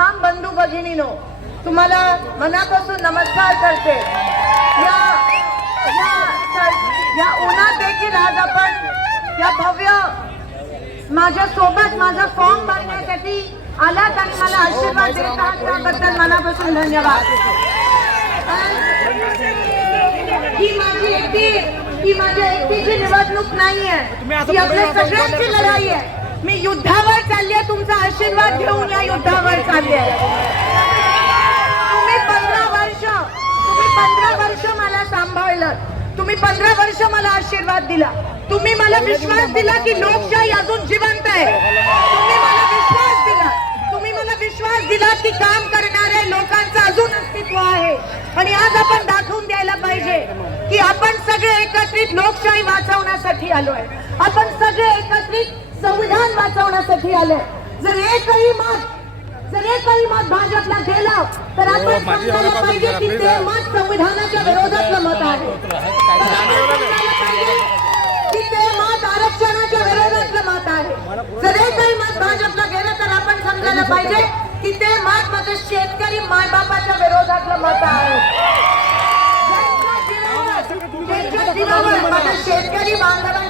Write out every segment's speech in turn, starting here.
तमाम बंधू भगिनीनो तुम्हाला मनापासून नमस्कार करते. या या या उन्हात देखील आज आपण या भव्य माझ्या सोबत माझा फॉर्म भरण्यासाठी आलात आणि मला आशीर्वाद देत आहात. त्याबद्दल मनापासून धन्यवाद. ही माझी एकटी ही माझ्या एकटीची निवडणूक नाहीये. ही आपल्या सगळ्यांची लढाई आहे. मी युद्धावर चालली आहे तुमचा आशीर्वाद घेऊन या युद्धावर चालली आहे. तुम्ही पंधरा वर्ष तुम्ही पंधरा वर्ष मला सांभाळलं. तुम्ही पंधरा वर्ष मला आशीर्वाद दिला. तुम्ही मला विश्वास दिला की लोकशाही अजून जिवंत आहे. तुम्ही मला विश्वास दिला. तुम्ही मला विश्वास दिला की काम करणाऱ्या लोकांचं अजून अस्तित्व आहे. आणि आज आपण दाखवून द्यायला पाहिजे की आपण सगळे एकत्रित लोकशाही वाचवण्यासाठी आलो आहे आपण सगळे एकत्रित वाचवण्यासाठी आलोय जर एकही मत जर एकही मत भाजपला गेलं तर आपण समजायला पाहिजे की ते मत संविधानाच्या विरोधातलं मत आहे. की ते मत आरक्षणाच्या विरोधातलं मत आहे. जर एकही मत भाजपला गेलं तर आपण समजायला पाहिजे की ते मत माझं शेतकरी मायबापाच्या विरोधातलं मत आहे. शेतकरी बांधवांच्या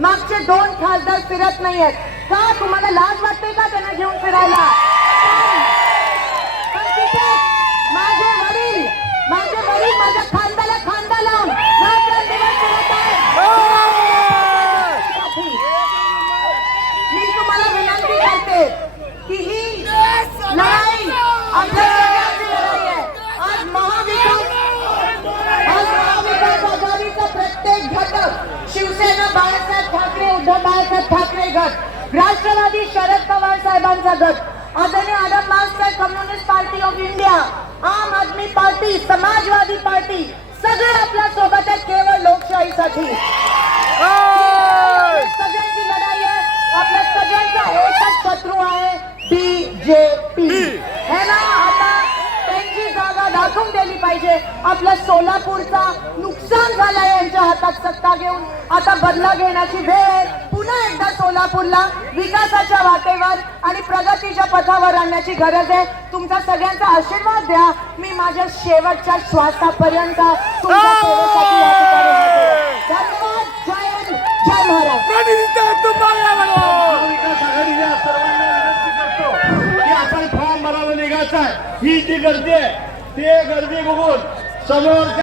मागचे दोन खासदार फिरत नाहीयेत. का तुम्हाला लाज वाटते का त्यांना घेऊन फिरायला? माझे वडील माझे वडील माझ्या खांद्याला खांदा लावून. मी तुम्हाला विनंती करते की ही लढाई आपल्या सगळ्यांची लढाई आहे आज महाविकास आज महाविकास आघाडीचा प्रत्येक घटक शिवसेना बाळासाहेब ठाकरे उद्धव बाळासाहेब ठाकरे गट राष्ट्रवादी शरद पवार साहेबांचा गट आदरणीय Adam master communist party of India Aam Aadmi party Samajwadi party सगळे आपल्यासोबत आहेत केवळ लोकशाहीसाठी. सगळ्यांची लढाई आहे आपल्या सगळ्यांचा एकच शत्रू आहे बीजेपी हे ना आता त्यांची जागा दाखवून दिली पाहिजे. आपल्या सोलापूरचा नुकसान झालंय यांच्या हातात सत्ता घेऊन. आता बदला घेण्याची वेळ आहे. पुन्हा एकदा सोलापूरला विकासाच्या वाटेवर आणि प्रगतीच्या पथावर आणण्याची गरज आहे. तुमचा सगळ्यांचा आशीर्वाद द्या. मी माझ्या शेवटच्या श्वासापर्यंत ही जी गर्दी आहे ते गर्दी बघून समोर